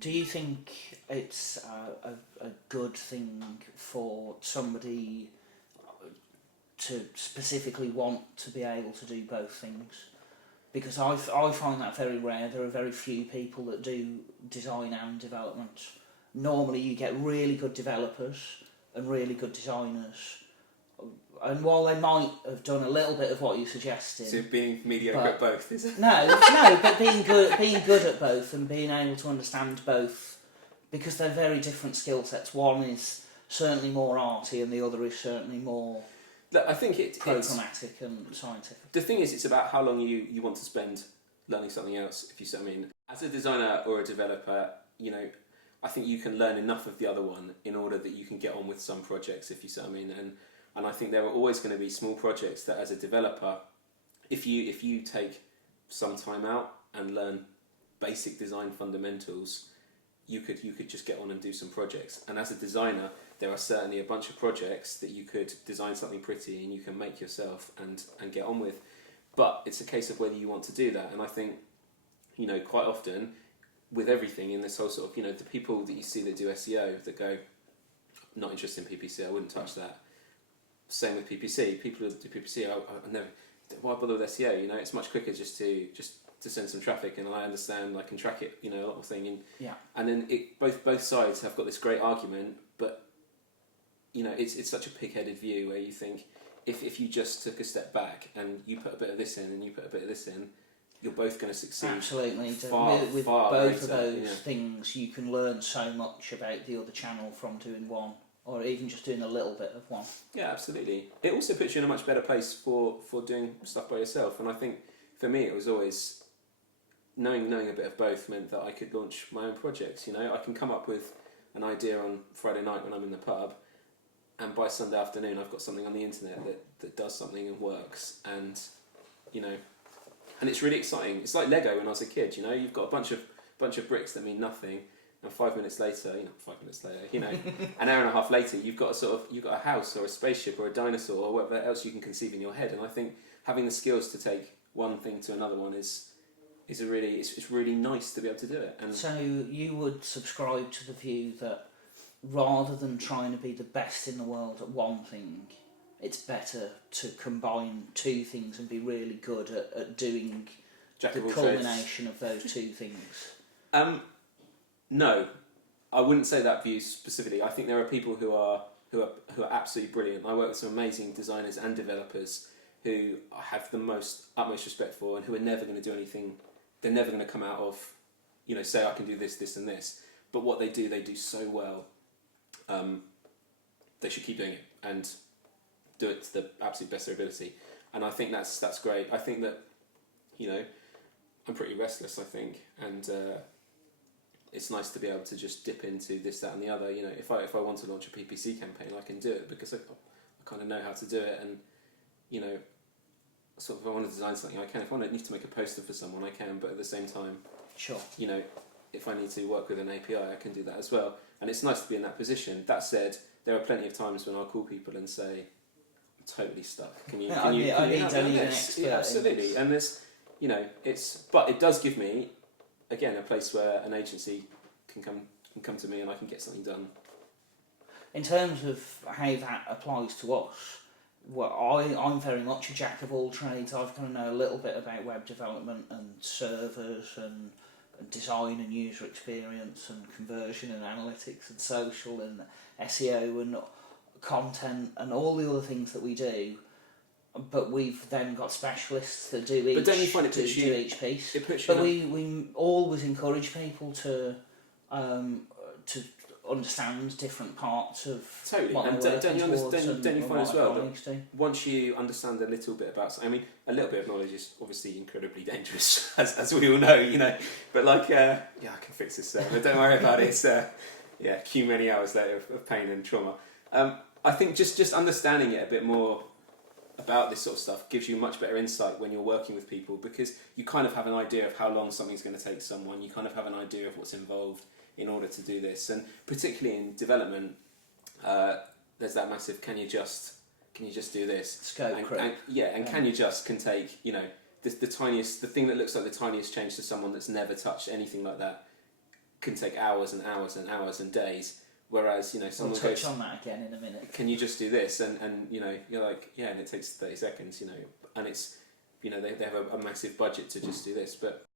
Do you think it's a good thing for somebody to specifically want to be able to do both things? Because I find that very rare. There are very few people that do design and development. Normally you get really good developers and really good designers. And while they might have done a little bit of what you're suggesting... So being mediocre at both, is it? No, but being good at both and being able to understand both, because they're very different skill sets. One is certainly more arty and the other is certainly more... Look, I think it's programmatic and scientific. The thing is, it's about how long you want to spend learning something else, if you see what I mean. As a designer or a developer, I think you can learn enough of the other one in order that you can get on with some projects, if you see what I mean. And I think there are always going to be small projects that, as a developer, if you take some time out and learn basic design fundamentals, you could just get on and do some projects. And as a designer, there are certainly a bunch of projects that you could design something pretty and you can make yourself and get on with. But it's a case of whether you want to do that. And I think, quite often with everything in this whole sort of, the people that you see that do SEO that go, not interested in PPC, I wouldn't touch that. Same with PPC. People who do PPC, I never. Why bother with SEO? It's much quicker just to send some traffic, and I understand I can track it. A lot of thing. And then both sides have got this great argument, but it's such a pig-headed view where you think if you just took a step back and you put a bit of this in and you put a bit of this in, you're both going to succeed. Absolutely. With far both greater, of those things, you can learn so much about the other channel from doing one, or even just doing a little bit of one. Yeah, absolutely. It also puts you in a much better place for doing stuff by yourself. And I think for me, it was always knowing a bit of both meant that I could launch my own projects. I can come up with an idea on Friday night when I'm in the pub, and by Sunday afternoon, I've got something on the internet that does something and works. And and it's really exciting. It's like Lego when I was a kid. You've got a bunch of bricks that mean nothing. And 5 minutes later, an hour and a half later, you've got a house or a spaceship or a dinosaur or whatever else you can conceive in your head. And I think having the skills to take one thing to another one is it's really nice to be able to do it. And so you would subscribe to the view that rather than trying to be the best in the world at one thing, it's better to combine two things and be really good at doing the culmination of those two things. No, I wouldn't say that view specifically. I think there are people who are absolutely brilliant. I work with some amazing designers and developers who I have the utmost respect for, and who are never going to do anything. They're never going to come out of, say I can do this, this, and this. But what they do so well. They should keep doing it and do it to the absolute best of their ability. And I think that's great. I think that I'm pretty restless. I think and. It's nice to be able to just dip into this, that, and the other. If I want to launch a PPC campaign, I can do it because I kind of know how to do it. And sort of, if I want to design something, I can. If I need to make a poster for someone, I can. But at the same time, sure. If I need to work with an API, I can do that as well. And it's nice to be in that position. That said, there are plenty of times when I'll call people and say, "I'm totally stuck. Can you help me on this?" Yeah, absolutely. And there's, but it does give me, again, a place where an agency can come to me and I can get something done. In terms of how that applies to us, I'm very much a jack of all trades. I've kind of know a little bit about web development and servers and design and user experience and conversion and analytics and social and SEO and content and all the other things that we do. But we've then got specialists that do each. But don't you find it do each piece? But we always encourage people to understand different parts of totally. what And they're don't you find as well that once you understand a little bit about, a little bit of knowledge is obviously incredibly dangerous, as we all know, But I can fix this. But don't worry about it. It's cue many hours later of pain and trauma. I think just understanding it a bit more about this sort of stuff gives you much better insight when you're working with people, because you kind of have an idea of how long something's going to take someone. You kind of have an idea of what's involved in order to do this, and particularly in development, there's that massive can you just do this scope can you just can take the thing that looks like the tiniest change to someone that's never touched anything like that can take hours and hours and hours and days. Whereas, you know, We'll someone touch goes, on that again in a minute. can you just do this? And you know, you're like, yeah, and it takes 30 seconds, you know, and it's, you know, they have a massive budget to just do this. But